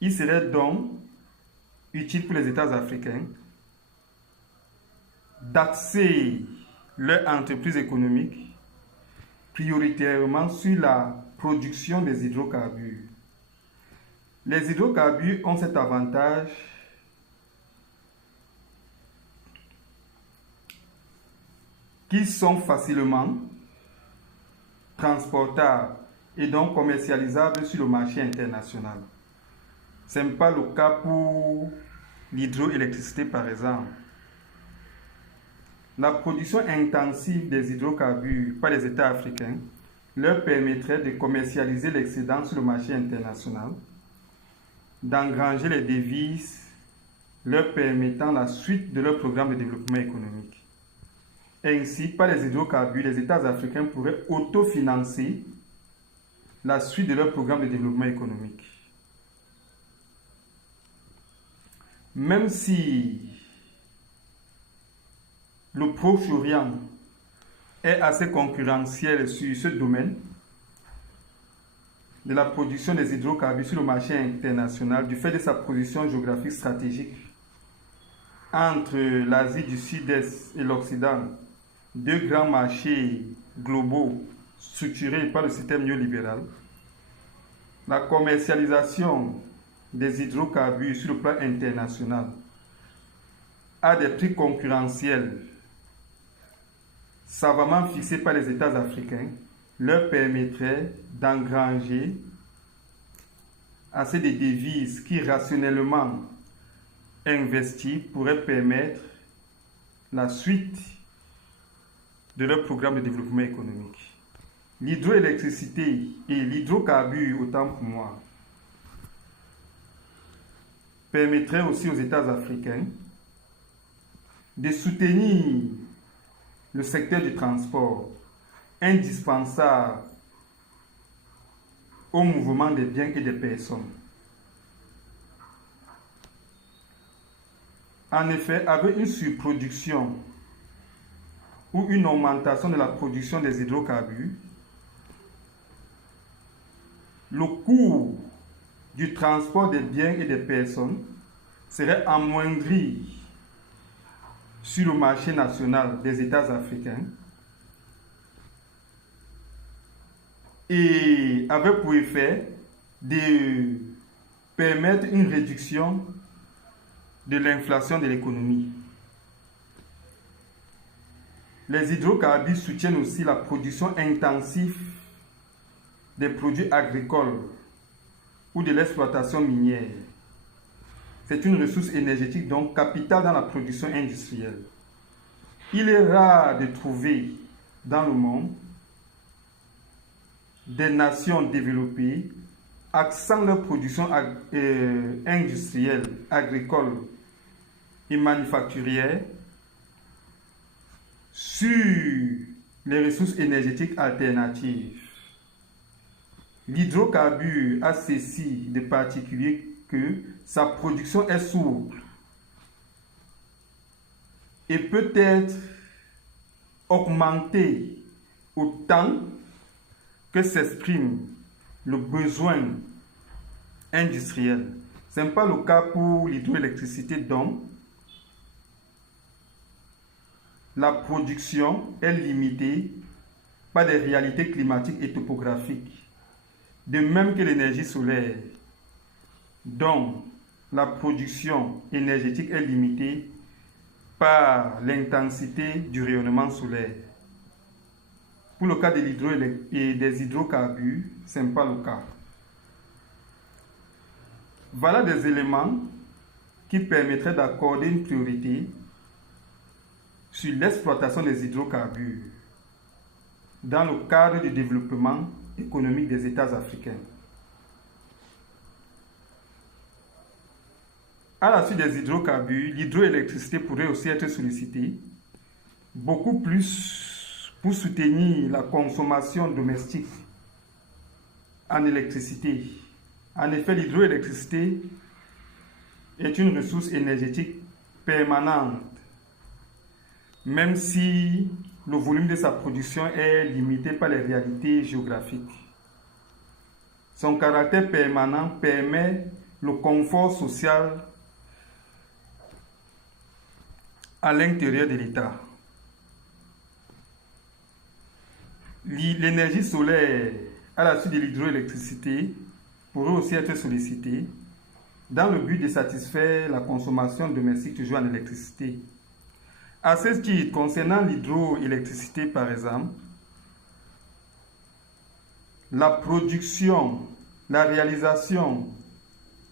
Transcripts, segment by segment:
Il serait donc utile pour les États africains d'axer leur entreprise économique prioritairement sur la production des hydrocarbures. Les hydrocarbures ont cet avantage qu'ils sont facilement transportables et donc commercialisables sur le marché international. Ce n'est pas le cas pour l'hydroélectricité par exemple. La production intensive des hydrocarbures par les États africains leur permettrait de commercialiser l'excédent sur le marché international, d'engranger les devises leur permettant la suite de leur programme de développement économique. Ainsi, par les hydrocarbures, les États africains pourraient autofinancer la suite de leur programme de développement économique. Même si le Proche-Orient est assez concurrentiel sur ce domaine de la production des hydrocarbures sur le marché international du fait de sa position géographique stratégique entre l'Asie du Sud-Est et l'Occident, deux grands marchés globaux structurés par le système néolibéral. La commercialisation des hydrocarbures sur le plan international à des prix concurrentiels savamment fixés par les États africains leur permettrait d'engranger assez de devises qui rationnellement investies pourraient permettre la suite de leur programme de développement économique. L'hydroélectricité et l'hydrocarbure, autant pour moi, permettraient aussi aux États africains de soutenir le secteur du transport, indispensable au mouvement des biens et des personnes. En effet, avec une surproduction ou une augmentation de la production des hydrocarbures, le coût du transport des biens et des personnes serait amoindri sur le marché national des États africains et avait pour effet de permettre une réduction de l'inflation de l'économie. Les hydrocarbures soutiennent aussi la production intensive des produits agricoles ou de l'exploitation minière. C'est une ressource énergétique donc capitale dans la production industrielle. Il est rare de trouver dans le monde des nations développées axant leur production industrielle, agricole et manufacturière sur les ressources énergétiques alternatives. L'hydrocarbure a ceci de particulier que sa production est souple et peut être augmentée autant que s'exprime le besoin industriel. Ce n'est pas le cas pour l'hydroélectricité, donc la production est limitée par des réalités climatiques et topographiques, de même que l'énergie solaire, dont la production énergétique est limitée par l'intensité du rayonnement solaire. Pour le cas de et des hydrocarbures, ce n'est pas le cas. Voilà des éléments qui permettraient d'accorder une priorité sur l'exploitation des hydrocarbures dans le cadre du développement économique des États africains. À la suite des hydrocarbures, l'hydroélectricité pourrait aussi être sollicitée beaucoup plus pour soutenir la consommation domestique en électricité. En effet, l'hydroélectricité est une ressource énergétique permanente, même si le volume de sa production est limité par les réalités géographiques. Son caractère permanent permet le confort social à l'intérieur de l'État. L'énergie solaire à la suite de l'hydroélectricité pourrait aussi être sollicitée dans le but de satisfaire la consommation domestique toujours en électricité. À ce titre, concernant l'hydroélectricité par exemple, la production, la réalisation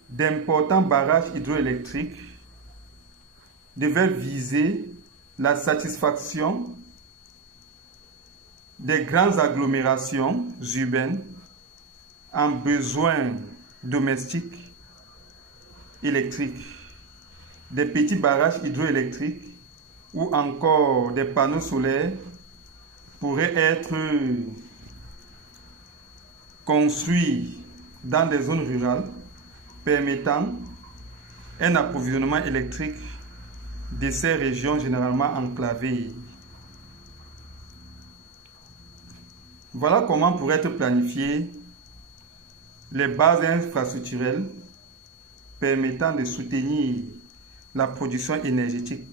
d'importants barrages hydroélectriques devait viser la satisfaction des grandes agglomérations urbaines en besoins domestiques électriques, des petits barrages hydroélectriques ou encore des panneaux solaires pourraient être construits dans des zones rurales permettant un approvisionnement électrique de ces régions généralement enclavées. Voilà comment pourraient être planifiées les bases infrastructurelles permettant de soutenir la production énergétique.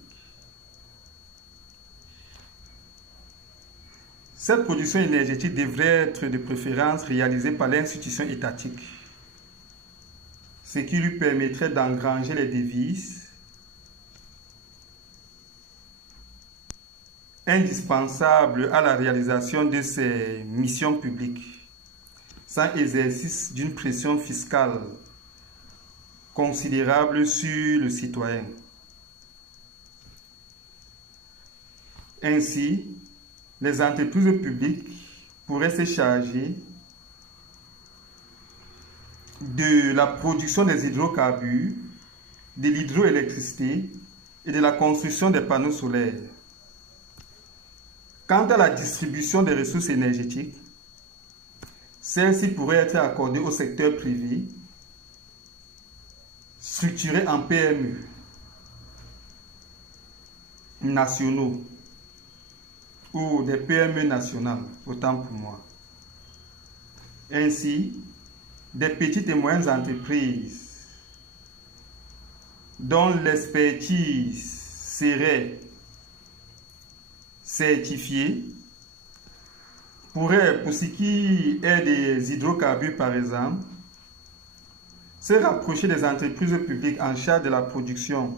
Cette production énergétique devrait être de préférence réalisée par l'institution étatique, ce qui lui permettrait d'engranger les devises indispensables à la réalisation de ses missions publiques, sans exercice d'une pression fiscale considérable sur le citoyen. Ainsi, les entreprises publiques pourraient se charger de la production des hydrocarbures, de l'hydroélectricité et de la construction des panneaux solaires. Quant à la distribution des ressources énergétiques, celle-ci pourrait être accordée au secteur privé, structuré en PME nationaux ou des PME nationales, autant pour moi. Ainsi, des petites et moyennes entreprises dont l'expertise serait certifiée pourraient, pour ce qui est des hydrocarbures par exemple, se rapprocher des entreprises publiques en charge de la production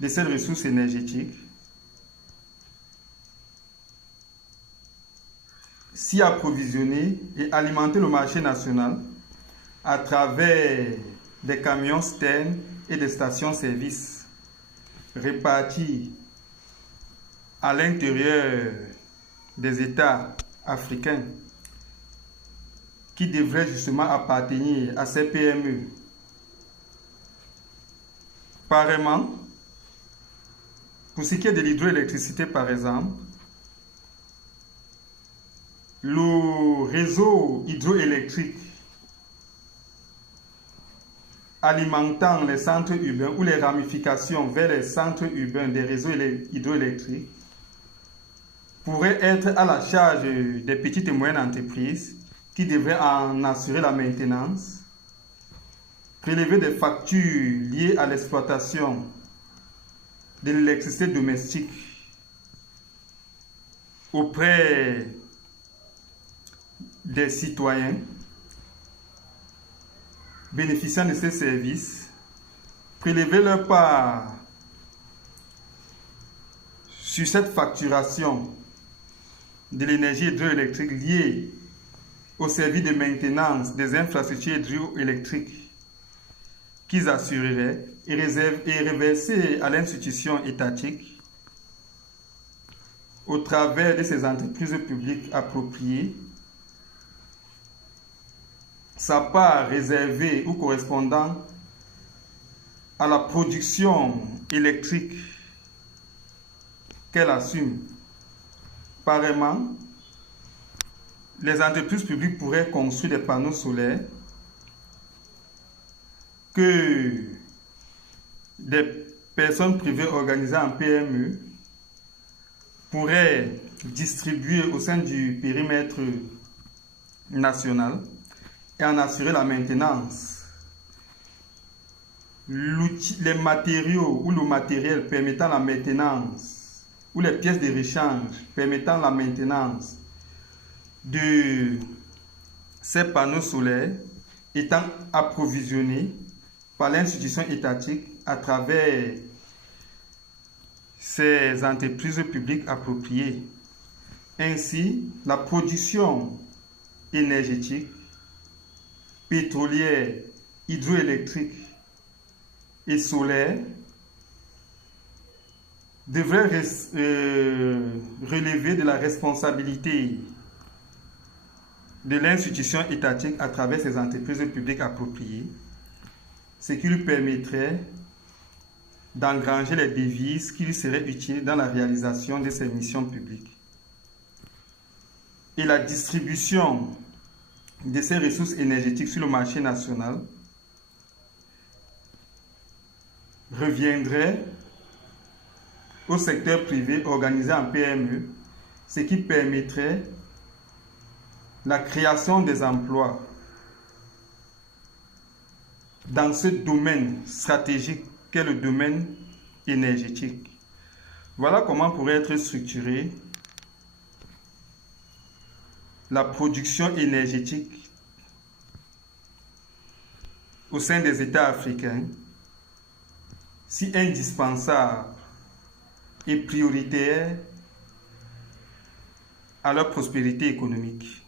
de ces ressources énergétiques, s'y approvisionner et alimenter le marché national à travers des camions sternes et des stations-service répartis à l'intérieur des États africains qui devraient justement appartenir à ces PME. Pareillement, pour ce qui est de l'hydroélectricité par exemple, le réseau hydroélectrique alimentant les centres urbains ou les ramifications vers les centres urbains des réseaux hydroélectriques pourrait être à la charge des petites et moyennes entreprises qui devraient en assurer la maintenance, prélever des factures liées à l'exploitation de l'électricité domestique auprès des citoyens bénéficiant de ces services, prélever leur part sur cette facturation de l'énergie hydroélectrique liée au service de maintenance des infrastructures hydroélectriques qu'ils assureraient et reverser à l'institution étatique au travers de ces entreprises publiques appropriées sa part réservée ou correspondant à la production électrique qu'elle assume. Pareillement, les entreprises publiques pourraient construire des panneaux solaires que des personnes privées organisées en PME pourraient distribuer au sein du périmètre national et en assurer la maintenance les matériaux ou le matériel permettant la maintenance, ou les pièces de rechange permettant la maintenance de ces panneaux solaires étant approvisionnés par l'institution étatique à travers ces entreprises publiques appropriées. Ainsi, la production énergétique, pétrolière, hydroélectrique et solaire devrait relever de la responsabilité de l'institution étatique à travers ces entreprises publiques appropriées, ce qui lui permettrait d'engranger les devises qui lui seraient utiles dans la réalisation de ses missions publiques. Et la distribution de ces ressources énergétiques sur le marché national reviendrait au secteur privé organisé en PME, ce qui permettrait la création des emplois dans ce domaine stratégique qu'est le domaine énergétique. Voilà comment pourrait être structurée la production énergétique au sein des États africains, si indispensable et prioritaire à leur prospérité économique.